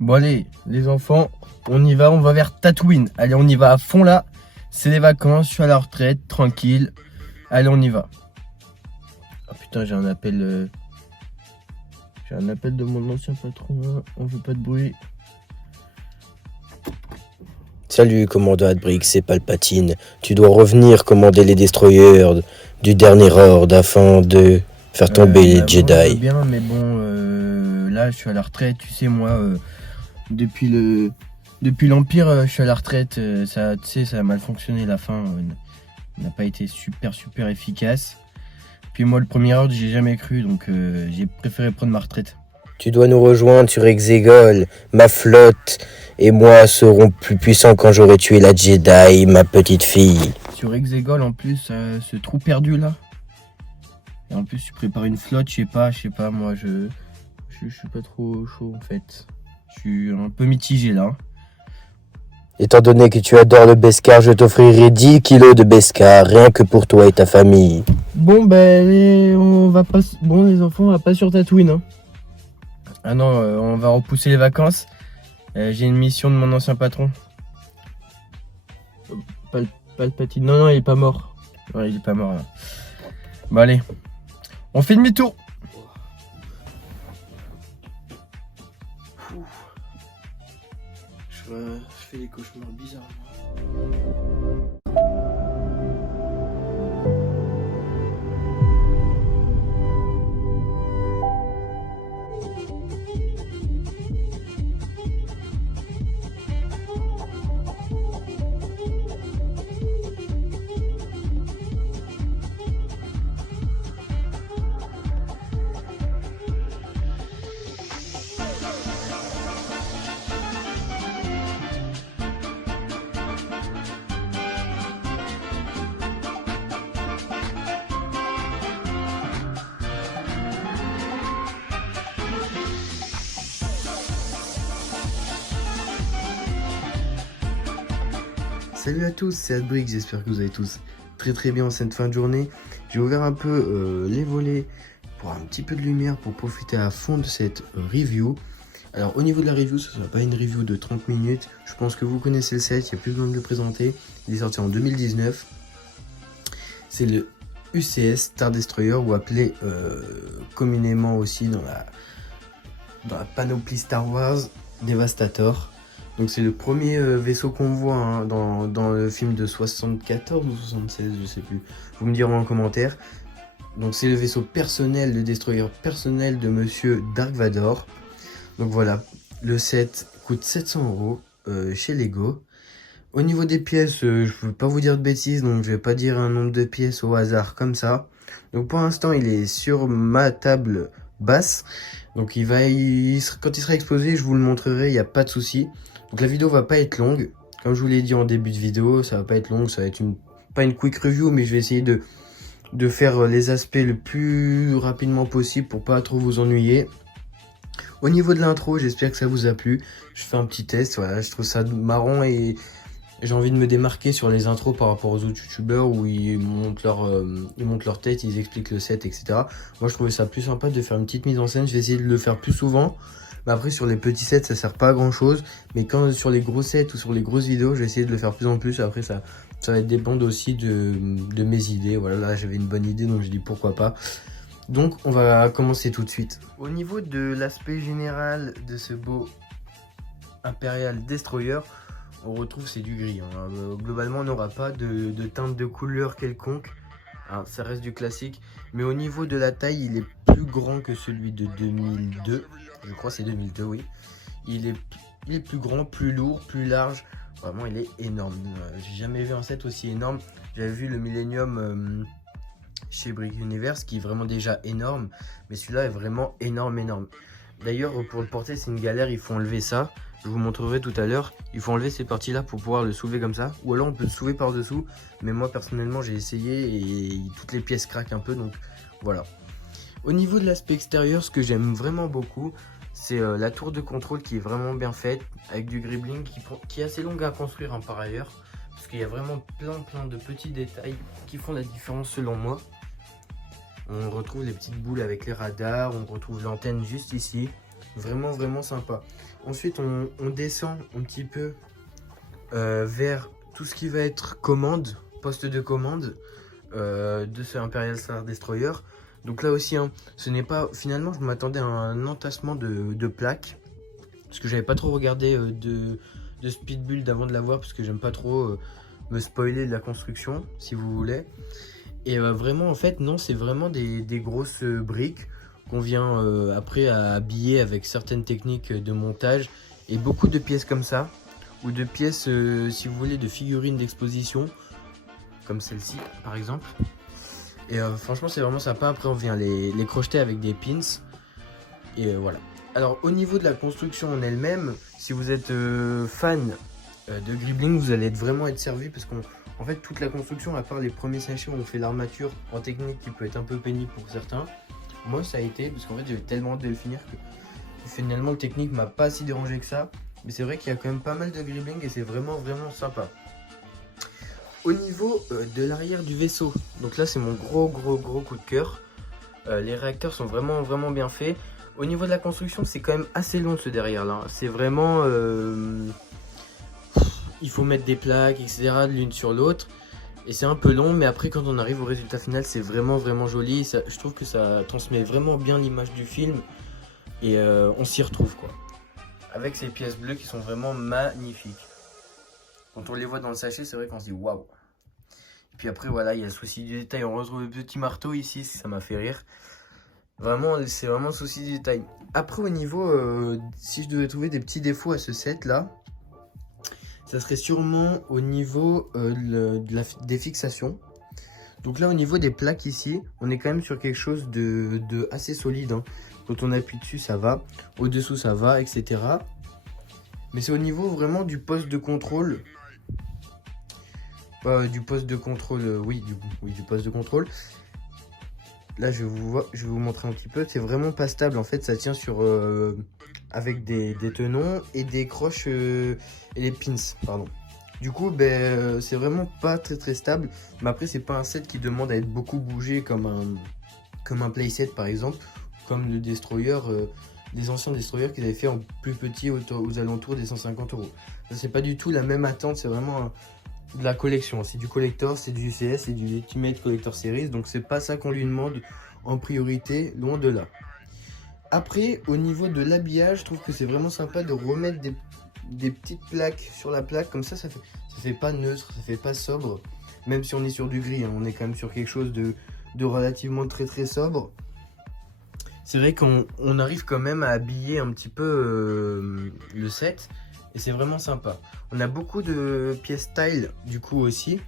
Bon allez, les enfants, on y va, on va vers Tatooine. Allez, on y va à fond là. C'est les vacances, je suis à la retraite, tranquille. Allez, on y va. Oh putain, j'ai un appel. J'ai un appel de mon ancien patron. On veut pas de bruit. Salut, commandant Hadbrix, c'est Palpatine. Tu dois revenir commander les destroyers du dernier ordre afin de faire tomber les Bon, je veux Jedi. bien, mais bon, là, je suis à la retraite. Tu sais, moi, depuis l'Empire, je suis à la retraite. Ça, tu sais, ça a mal fonctionné. La fin n'a pas été super efficace. Puis moi, le premier ordre, j'ai jamais cru, donc j'ai préféré prendre ma retraite. Tu dois nous rejoindre sur Exegol. Ma flotte et moi serons plus puissants quand j'aurai tué la Jedi, ma petite fille. Sur Exegol, en plus, ce trou perdu là. Et en plus, tu prépares une flotte, je sais pas, moi, je suis pas trop chaud en fait. Je suis un peu mitigé là. Étant donné que tu adores le Beskar, je t'offrirai 10 kilos de Beskar, rien que pour toi et ta famille. Bon, ben, on va pas. Bon, les enfants, on va pas sur Tatooine. Hein. Ah non, on va repousser les vacances. J'ai une mission de mon ancien patron. Palpatine. Non, il est pas mort. Ouais, il est pas mort là. Bon, allez. On fait demi-tour. Je fais des cauchemars bizarres. Salut à tous, c'est Hadbrix, j'espère que vous allez tous très bien en cette fin de journée. J'ai ouvert un peu les volets pour un petit peu de lumière pour profiter à fond de cette review. Alors au niveau de la review, ce ne sera pas une review de 30 minutes. Je pense que vous connaissez le set, il n'y a plus besoin de le présenter. Il est sorti en 2019. C'est le UCS Star Destroyer ou appelé communément aussi dans la panoplie Star Wars Devastator. Donc c'est le premier vaisseau qu'on voit hein, dans le film de 74 ou 76, je sais plus. Vous me direz en commentaire. Donc c'est le vaisseau personnel, le destroyer personnel de Monsieur Dark Vador. Donc voilà, le set coûte 700 € chez Lego. Au niveau des pièces, je ne veux pas vous dire de bêtises, donc je vais pas dire un nombre de pièces au hasard comme ça. Donc pour l'instant, il est sur ma table basse. Donc quand il sera exposé, je vous le montrerai, il n'y a pas de souci. Donc la vidéo va pas être longue. Comme je vous l'ai dit en début de vidéo, ça va pas être long, ça va être pas une quick review, mais je vais essayer de faire les aspects le plus rapidement possible pour pas trop vous ennuyer. Au niveau de l'intro, j'espère que ça vous a plu. Je fais un petit test, voilà, je trouve ça marrant et j'ai envie de me démarquer sur les intros par rapport aux autres youtubeurs où ils montent leur tête, ils expliquent le set, etc. Moi je trouvais ça plus sympa de faire une petite mise en scène, je vais essayer de le faire plus souvent. Mais après sur les petits sets ça sert pas à grand chose. Mais quand sur les gros sets ou sur les grosses vidéos, je vais essayer de le faire plus en plus. Après ça va dépendre aussi de mes idées. Voilà, là j'avais une bonne idée donc je dis pourquoi pas. Donc on va commencer tout de suite. Au niveau de l'aspect général de ce beau Imperial Destroyer, on retrouve c'est du gris. Hein. Globalement on n'aura pas de teinte de couleur quelconque. Hein, ça reste du classique. Mais au niveau de la taille, il est plus grand que celui de 2002. Je crois que c'est 2002, oui. Il est plus grand, plus lourd, plus large. Vraiment, il est énorme. J'ai jamais vu un set aussi énorme. J'avais vu le Millennium chez Brick Universe qui est vraiment déjà énorme. Mais celui-là est vraiment énorme. D'ailleurs, pour le porter, c'est une galère. Il faut enlever ça. Je vous montrerai tout à l'heure. Il faut enlever ces parties-là pour pouvoir le soulever comme ça. Ou alors, on peut le soulever par-dessous. Mais moi, personnellement, j'ai essayé et toutes les pièces craquent un peu. Donc, voilà. Au niveau de l'aspect extérieur, ce que j'aime vraiment beaucoup, c'est la tour de contrôle qui est vraiment bien faite, avec du gribbling qui est assez longue à construire hein, par ailleurs, parce qu'il y a vraiment plein de petits détails qui font la différence selon moi. On retrouve les petites boules avec les radars, on retrouve l'antenne juste ici, Vraiment sympa. Ensuite, on descend un petit peu vers tout ce qui va être commande, poste de commande de ce Imperial Star Destroyer. Donc là aussi, hein, ce n'est pas... Finalement, je m'attendais à un entassement de plaques. Parce que j'avais pas trop regardé de speed build avant de l'avoir. Parce que j'aime pas trop me spoiler de la construction, si vous voulez. Et vraiment, en fait, non, c'est vraiment des grosses briques qu'on vient après à habiller avec certaines techniques de montage. Et beaucoup de pièces comme ça. Ou de pièces, si vous voulez, de figurines d'exposition. Comme celle-ci, par exemple. Et franchement, c'est vraiment sympa. Après, on vient les crocheter avec des pins. Et voilà. Alors, au niveau de la construction en elle-même, si vous êtes fan de Gribbling, vous allez vraiment être servi. Parce qu'en fait, toute la construction, à part les premiers sachets où on fait l'armature en technique qui peut être un peu pénible pour certains, moi, ça a été, parce qu'en fait, j'avais tellement hâte de le finir que finalement, le technique m'a pas si dérangé que ça. Mais c'est vrai qu'il y a quand même pas mal de Gribbling et c'est vraiment sympa. Au niveau de l'arrière du vaisseau, donc là c'est mon gros coup de cœur. Les réacteurs sont vraiment bien faits. Au niveau de la construction, c'est quand même assez long ce derrière là. C'est vraiment... il faut mettre des plaques, etc. l'une sur l'autre. Et c'est un peu long, mais après quand on arrive au résultat final, c'est vraiment joli. Ça, je trouve que ça transmet vraiment bien l'image du film. Et on s'y retrouve quoi. Avec ces pièces bleues qui sont vraiment magnifiques. Quand on les voit dans le sachet, c'est vrai qu'on se dit waouh. Et puis après, voilà, il y a le souci du détail. On retrouve le petit marteau ici, ça m'a fait rire. Vraiment, c'est vraiment le souci du détail. Après, au niveau, si je devais trouver des petits défauts à ce set là, ça serait sûrement au niveau des fixations. Donc là, au niveau des plaques ici, on est quand même sur quelque chose de assez solide. Hein. Quand on appuie dessus, ça va. Au-dessous, ça va, etc. Mais c'est au niveau vraiment du poste de contrôle. Du poste de contrôle, oui, du poste de contrôle. Là, je vais vous montrer un petit peu. C'est vraiment pas stable. En fait, ça tient sur avec des tenons et des croches et des pins, pardon. Du coup, c'est vraiment pas très stable. Mais après, c'est pas un set qui demande à être beaucoup bougé comme un playset par exemple, comme le Destroyer. Les anciens Destroyers qu'ils avaient fait en plus petit aux alentours des 150 €. C'est pas du tout la même attente, c'est vraiment de la collection. C'est du collector, c'est du UCS, c'est du Ultimate Collector Series. Donc c'est pas ça qu'on lui demande en priorité, loin de là. Après, au niveau de l'habillage, je trouve que c'est vraiment sympa de remettre des petites plaques sur la plaque. Comme ça fait pas neutre, ça fait pas sobre. Même si on est sur du gris, hein, on est quand même sur quelque chose de relativement très sobre. C'est vrai qu'on arrive quand même à habiller un petit peu le set et c'est vraiment sympa. On a beaucoup de pièces tile du coup aussi.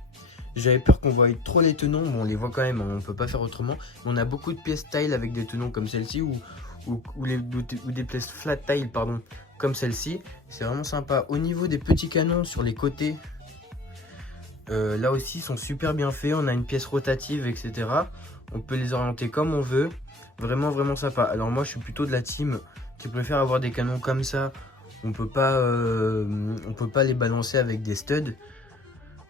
J'avais peur qu'on voie trop les tenons, bon on les voit quand même, on peut pas faire autrement. Mais on a beaucoup de pièces tile avec des tenons comme celle-ci ou des pièces flat tile pardon, comme celle-ci. C'est vraiment sympa. Au niveau des petits canons sur les côtés, là aussi ils sont super bien faits. On a une pièce rotative etc. On peut les orienter comme on veut. Vraiment sympa. Alors moi je suis plutôt de la team qui préfère avoir des canons comme ça. On peut pas les balancer avec des studs.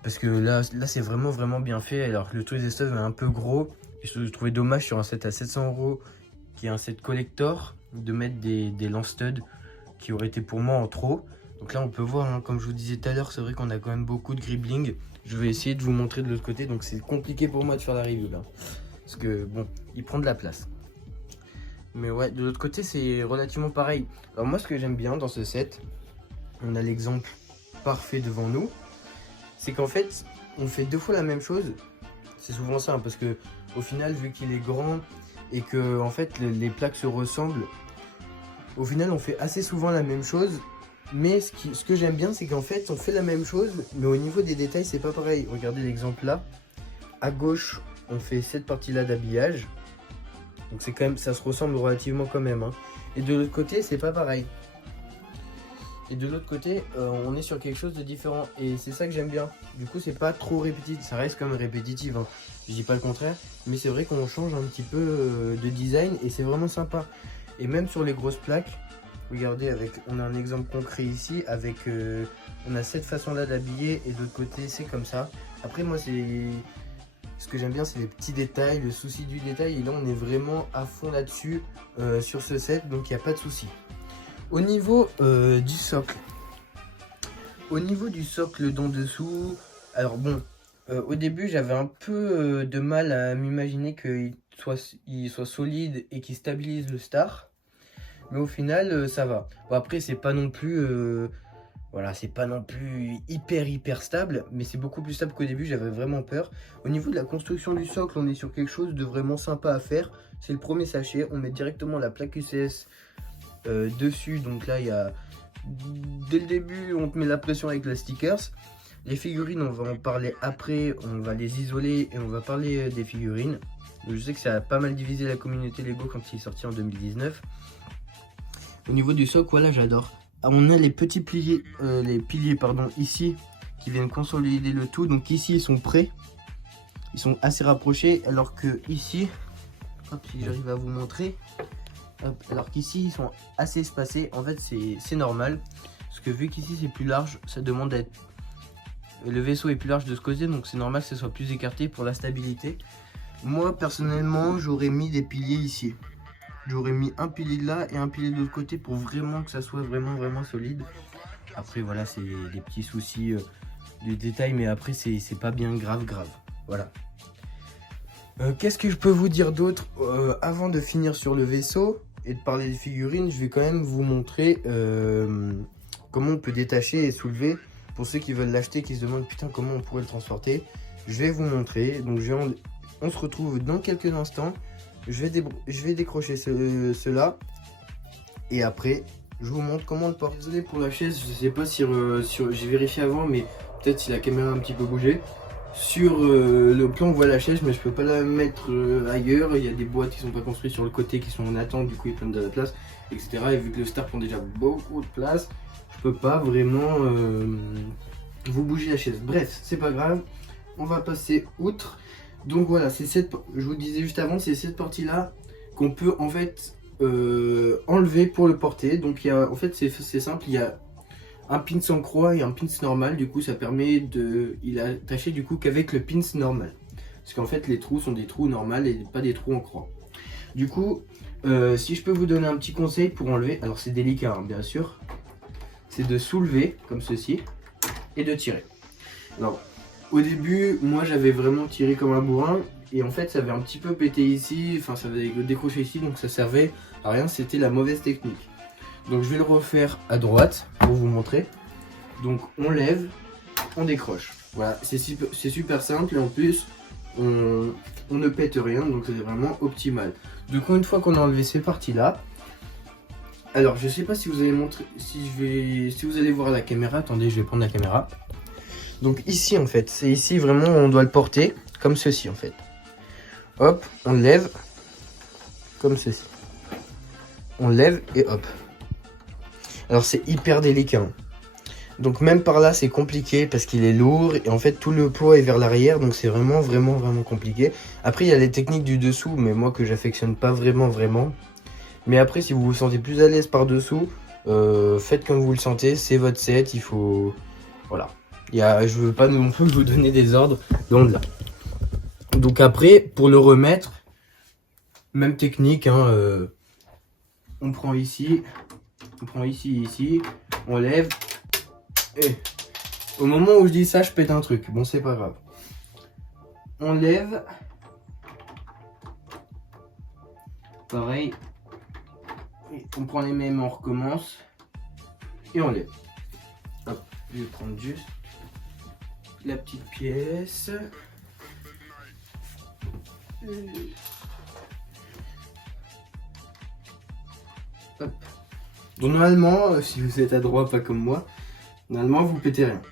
Parce que là c'est vraiment bien fait. Alors que le truc des studs est un peu gros. Et je trouvais dommage sur un set à 700 € qui est un set collector de mettre des lance studs qui auraient été pour moi en trop. Donc là on peut voir, hein, comme je vous disais tout à l'heure, c'est vrai qu'on a quand même beaucoup de Gribbling. Je vais essayer de vous montrer de l'autre côté. Donc c'est compliqué pour moi de faire la review là. Parce que bon, il prend de la place. Mais ouais, de l'autre côté, c'est relativement pareil. Alors moi, ce que j'aime bien dans ce set, on a l'exemple parfait devant nous, c'est qu'en fait, on fait deux fois la même chose. C'est souvent ça, hein, parce que au final, vu qu'il est grand et que en fait les plaques se ressemblent, au final, on fait assez souvent la même chose. Mais ce que j'aime bien, c'est qu'en fait, on fait la même chose, mais au niveau des détails, c'est pas pareil. Regardez l'exemple là. À gauche, on fait cette partie-là d'habillage. Donc c'est quand même, ça se ressemble relativement quand même. Hein. Et de l'autre côté, c'est pas pareil. Et de l'autre côté, on est sur quelque chose de différent. Et c'est ça que j'aime bien. Du coup, c'est pas trop répétitif. Ça reste quand même répétitif. Hein. Je dis pas le contraire. Mais c'est vrai qu'on change un petit peu de design. Et c'est vraiment sympa. Et même sur les grosses plaques, regardez, on a un exemple concret ici. On a cette façon-là d'habiller. Et de l'autre côté, c'est comme ça. Après, moi, ce que j'aime bien, c'est les petits détails, le souci du détail. Et là, on est vraiment à fond là-dessus sur ce set, donc il n'y a pas de souci. Au niveau du socle. Au niveau du socle d'en dessous, alors bon, au début j'avais un peu de mal à m'imaginer il soit solide et qu'il stabilise le Star. Mais au final ça va. Bon, après c'est pas non plus voilà, c'est pas non plus hyper stable, mais c'est beaucoup plus stable qu'au début, j'avais vraiment peur. Au niveau de la construction du socle, on est sur quelque chose de vraiment sympa à faire. C'est le premier sachet, on met directement la plaque UCS dessus, donc là il y a... Dès le début, on te met la pression avec la stickers. Les figurines, on va en parler après, on va les isoler et on va parler des figurines. Je sais que ça a pas mal divisé la communauté Lego quand il est sorti en 2019. Au niveau du socle, voilà, j'adore. On a les petits piliers, ici, qui viennent consolider le tout. Donc ici, ils sont prêts. Ils sont assez rapprochés, alors que ici, hop, si j'arrive à vous montrer, hop, alors qu'ici, ils sont assez espacés. En fait, c'est normal, parce que vu qu'ici, c'est plus large, ça demande d'être... Le vaisseau est plus large de ce côté, donc c'est normal que ce soit plus écarté pour la stabilité. Moi, personnellement, j'aurais mis des piliers ici. J'aurais mis un pilier de là et un pilier de l'autre côté pour vraiment que ça soit vraiment solide. Après voilà, c'est des petits soucis de détail, mais après c'est pas bien grave. Voilà. Qu'est-ce que je peux vous dire d'autre avant de finir sur le vaisseau et de parler des figurines, je vais quand même vous montrer comment on peut détacher et soulever. Pour ceux qui veulent l'acheter, qui se demandent putain comment on pourrait le transporter, je vais vous montrer. Donc on se retrouve dans quelques instants. Je vais décrocher cela et après je vous montre comment on le porte. Désolé pour la chaise, je sais pas si j'ai vérifié avant, mais peut-être si la caméra a un petit peu bougé. Sur le plan on voit la chaise, mais je peux pas la mettre ailleurs. Il y a des boîtes qui sont pas construites sur le côté qui sont en attente, du coup ils prennent de la place, etc. Et vu que le Star prend déjà beaucoup de place, je peux pas vraiment vous bouger la chaise. Bref, c'est pas grave, on va passer outre. Donc voilà, je vous disais juste avant, c'est cette partie là qu'on peut en fait enlever pour le porter. Donc en fait c'est simple, il y a un pins en croix et un pins normal. Du coup ça permet il a attaché du coup qu'avec le pins normal. Parce qu'en fait les trous sont des trous normaux et pas des trous en croix. Du coup si je peux vous donner un petit conseil pour enlever, alors c'est délicat hein, bien sûr, c'est de soulever comme ceci et de tirer. Alors au début, moi j'avais vraiment tiré comme un bourrin et en fait ça avait un petit peu pété ici, enfin ça avait décroché ici, donc ça servait à rien, c'était la mauvaise technique. Donc je vais le refaire à droite pour vous montrer. Donc on lève, on décroche. Voilà, c'est super simple et en plus on ne pète rien, donc c'est vraiment optimal. Du coup une fois qu'on a enlevé ces parties là, alors je sais pas si vous allez montrer, si vous allez voir la caméra, attendez je vais prendre la caméra. Donc ici en fait, c'est ici vraiment on doit le porter comme ceci en fait. Hop, on lève comme ceci. On lève et hop. Alors c'est hyper délicat. Hein. Donc même par là c'est compliqué parce qu'il est lourd et en fait tout le poids est vers l'arrière, donc c'est vraiment compliqué. Après il y a les techniques du dessous, mais moi que j'affectionne pas vraiment. Mais après si vous vous sentez plus à l'aise par dessous, faites comme vous le sentez, c'est votre set, il faut... Voilà. Je veux pas non plus vous donner des ordres, loin de là. Donc après, pour le remettre, même technique, hein, on prend ici, on lève, et au moment où je dis ça, je pète un truc, bon c'est pas grave. On lève, pareil, on prend les mêmes, on recommence, et on lève. Hop, je vais prendre juste la petite pièce. Hop. Donc normalement, si vous êtes adroit, pas comme moi, normalement vous pétez rien.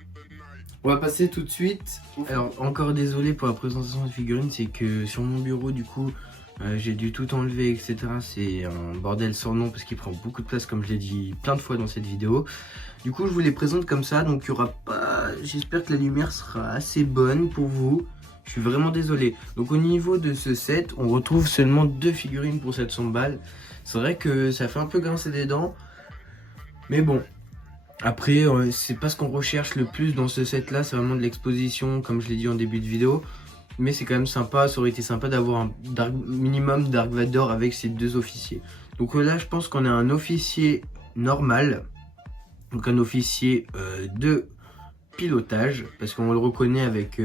On va passer tout de suite. Alors encore désolé pour la présentation de figurines, c'est que sur mon bureau du coup j'ai dû tout enlever, etc. C'est un bordel sans nom parce qu'il prend beaucoup de place, comme je l'ai dit plein de fois dans cette vidéo. Du coup je vous les présente comme ça, donc il y aura pas... J'espère que la lumière sera assez bonne pour vous. Je suis vraiment désolé. Donc au niveau de ce set, on retrouve seulement 2 figurines pour 700 balles. C'est vrai que ça fait un peu grincer des dents. Mais bon, après c'est pas ce qu'on recherche le plus dans ce set là, c'est vraiment de l'exposition comme je l'ai dit en début de vidéo. Mais c'est quand même sympa, ça aurait été sympa d'avoir un minimum Dark Vador avec ces 2 officiers. Donc là je pense qu'on a un officier normal, donc un officier de pilotage, parce qu'on le reconnaît avec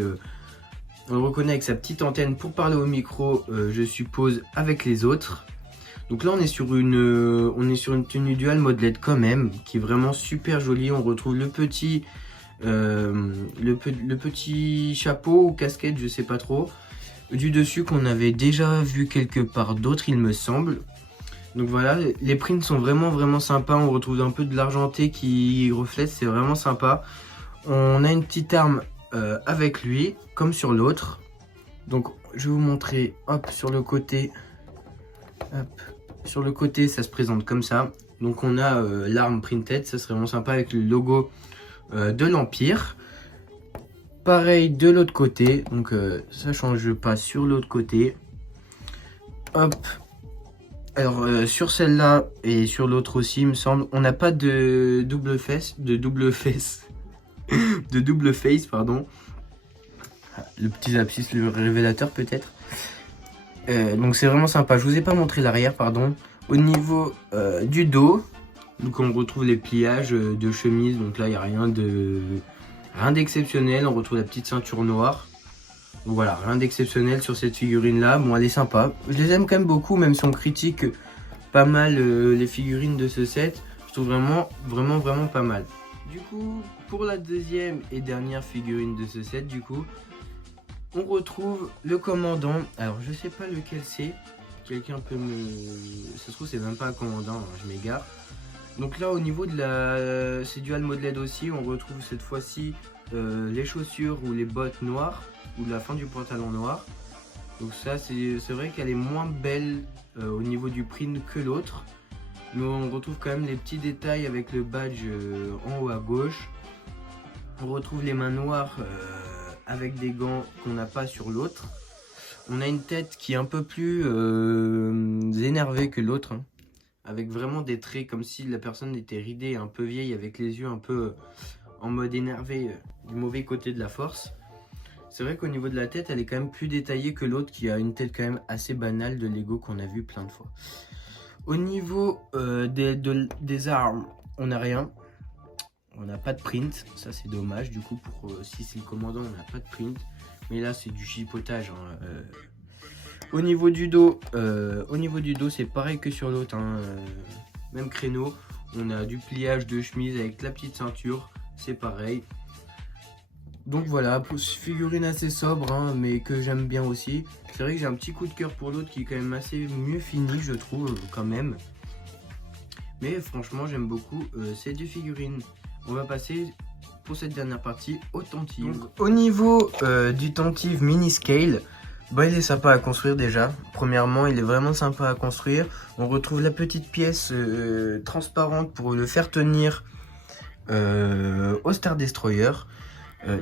sa petite antenne pour parler au micro, je suppose, avec les autres. Donc là on est sur une tenue dual mode LED quand même, qui est vraiment super jolie. On retrouve le petit chapeau ou casquette, je sais pas trop, du dessus qu'on avait déjà vu quelque part d'autre, il me semble. Donc voilà, les prints sont vraiment sympas. On retrouve un peu de l'argenté qui reflète, c'est vraiment sympa. On a une petite arme avec lui, comme sur l'autre. Donc je vais vous montrer, hop, sur le côté. Hop, sur le côté, ça se présente comme ça. Donc on a l'arme printed, ça serait vraiment sympa avec le logo de l'Empire. Pareil de l'autre côté, donc ça change pas sur l'autre côté. Hop. Alors sur celle-là et sur l'autre aussi, il me semble, on n'a pas de double face, pardon. Le petit lapsus, le révélateur peut-être. Donc c'est vraiment sympa. Je vous ai pas montré l'arrière, pardon. Au niveau du dos, donc on retrouve les pliages de chemise. Donc là il n'y a rien d'exceptionnel. On retrouve la petite ceinture noire. Donc voilà, rien d'exceptionnel sur cette figurine là. Bon, elle est sympa. Je les aime quand même beaucoup, même si on critique pas mal les figurines de ce set. Je trouve vraiment pas mal. Du coup, pour la deuxième et dernière figurine de ce set, du coup, on retrouve le commandant. Alors je sais pas lequel c'est. Quelqu'un peut me... Ça se trouve c'est même pas un commandant, hein, je m'égare. Donc là au niveau de la... C'est dual mode LED aussi. On retrouve cette fois-ci les chaussures ou les bottes noires. Ou la fin du pantalon noir. Donc ça c'est vrai qu'elle est moins belle au niveau du print que l'autre. Mais on retrouve quand même les petits détails avec le badge en haut à gauche. On retrouve les mains noires avec des gants qu'on n'a pas sur l'autre. On a une tête qui est un peu plus énervée que l'autre, hein, avec vraiment des traits comme si la personne était ridée, un peu vieille, avec les yeux un peu en mode énervé du mauvais côté de la force. C'est vrai qu'au niveau de la tête, elle est quand même plus détaillée que l'autre qui a une tête quand même assez banale de Lego qu'on a vu plein de fois. Au niveau des armes, on n'a rien. On n'a pas de print, ça c'est dommage du coup, pour si c'est le commandant on n'a pas de print, mais là c'est du chipotage, hein. Au niveau du dos c'est pareil que sur l'autre, hein. Même créneau, on a du pliage de chemise avec la petite ceinture, c'est pareil. Donc voilà, figurine assez sobre, hein, mais que j'aime bien aussi. C'est vrai que j'ai un petit coup de cœur pour l'autre qui est quand même assez mieux fini, je trouve, quand même. Mais franchement j'aime beaucoup ces deux figurines. On va passer pour cette dernière partie au tentive. Donc, au niveau du tentive mini scale, bah, il est sympa à construire déjà. Premièrement, il est vraiment sympa à construire. On retrouve la petite pièce transparente pour le faire tenir au Star Destroyer.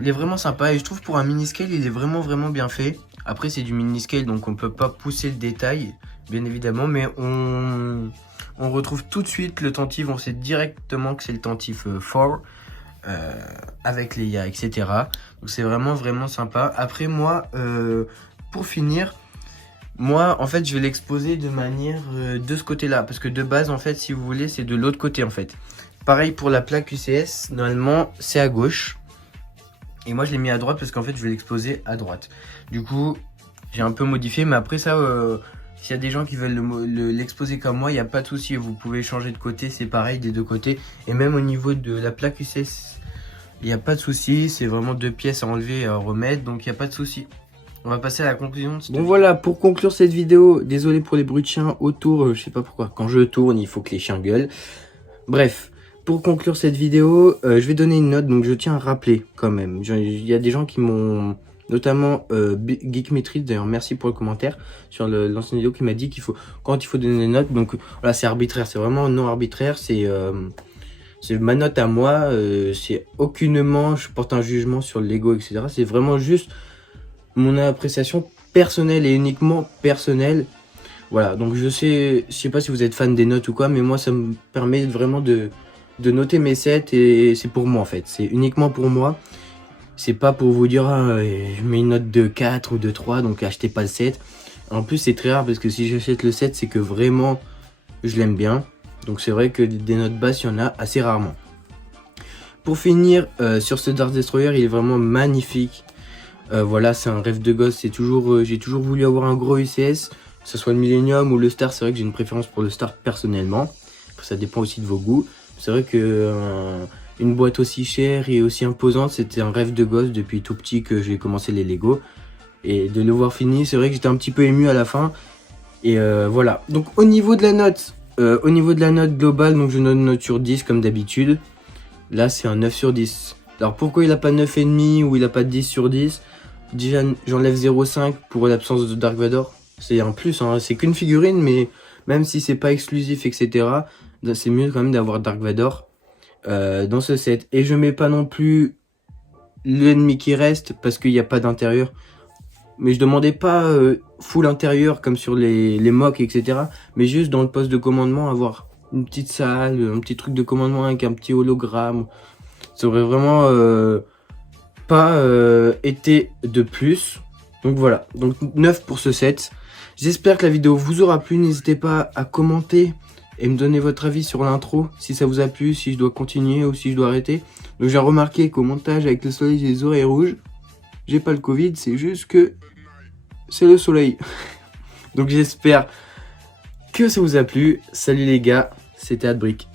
Il est vraiment sympa et je trouve pour un mini scale, il est vraiment bien fait. Après, c'est du mini scale donc on peut pas pousser le détail, bien évidemment, mais on retrouve tout de suite le tentive, on sait directement que c'est le tentive 4 avec les IA, etc. Donc c'est vraiment sympa. Après moi, pour finir, moi en fait je vais l'exposer de manière de ce côté là, parce que de base en fait si vous voulez c'est de l'autre côté en fait. Pareil pour la plaque UCS, normalement c'est à gauche. Et moi je l'ai mis à droite parce qu'en fait je vais l'exposer à droite. Du coup j'ai un peu modifié, mais après ça... S'il y a des gens qui veulent l'exposer comme moi, il n'y a pas de souci. Vous pouvez changer de côté, c'est pareil des deux côtés. Et même au niveau de la plaque UCS, il n'y a pas de souci. C'est vraiment deux pièces à enlever et à remettre, donc il n'y a pas de souci. On va passer à la conclusion. Bon voilà, pour conclure cette vidéo, désolé pour les bruits de chiens autour, je sais pas pourquoi. Quand je tourne, il faut que les chiens gueulent. Bref, pour conclure cette vidéo, je vais donner une note, donc je tiens à rappeler quand même. Il y a des gens qui m'ont... Notamment Geekmetrics, d'ailleurs merci pour le commentaire sur l'ancienne vidéo qui m'a dit qu'il faut, quand il faut donner des notes, donc voilà c'est arbitraire, c'est vraiment non arbitraire, c'est ma note à moi, c'est aucunement je porte un jugement sur le Lego etc, c'est vraiment juste mon appréciation personnelle et uniquement personnelle. Voilà, donc je sais pas si vous êtes fan des notes ou quoi, mais moi ça me permet vraiment de noter mes sets et c'est pour moi en fait, c'est uniquement pour moi. C'est pas pour vous dire ah, je mets une note de 4 ou de 3 donc achetez pas le set. En plus c'est très rare parce que si j'achète le set c'est que vraiment je l'aime bien. Donc c'est vrai que des notes basses, il y en a assez rarement. Pour finir, sur ce Star Destroyer, il est vraiment magnifique. Voilà, c'est un rêve de gosse. J'ai toujours voulu avoir un gros UCS, que ce soit le Millennium ou le Star. C'est vrai que j'ai une préférence pour le Star personnellement. Ça dépend aussi de vos goûts. C'est vrai que une boîte aussi chère et aussi imposante, c'était un rêve de gosse depuis tout petit que j'ai commencé les Lego. Et de le voir fini, c'est vrai que j'étais un petit peu ému à la fin. Et voilà. Donc au niveau de la note globale, donc je donne une note sur 10 comme d'habitude. Là, c'est un 9 sur 10. Alors pourquoi il n'a pas 9,5 ou il n'a pas 10 sur 10? Déjà, j'enlève 0,5 pour l'absence de Dark Vador. C'est un plus, hein. C'est qu'une figurine, mais même si c'est pas exclusif, etc., c'est mieux quand même d'avoir Dark Vador dans ce set. Et je mets pas non plus l'ennemi qui reste parce qu'il n'y a pas d'intérieur. Mais je demandais pas full intérieur comme sur les mocks, etc. Mais juste dans le poste de commandement, avoir une petite salle, un petit truc de commandement avec un petit hologramme. Ça aurait vraiment pas été de plus. Donc voilà, donc 9 pour ce set. J'espère que la vidéo vous aura plu. N'hésitez pas à commenter et me donner votre avis sur l'intro. Si ça vous a plu, si je dois continuer ou si je dois arrêter. Donc j'ai remarqué qu'au montage avec le soleil, j'ai les oreilles rouges. J'ai pas le Covid, c'est juste que c'est le soleil. Donc j'espère que ça vous a plu. Salut les gars, c'était Adbrick.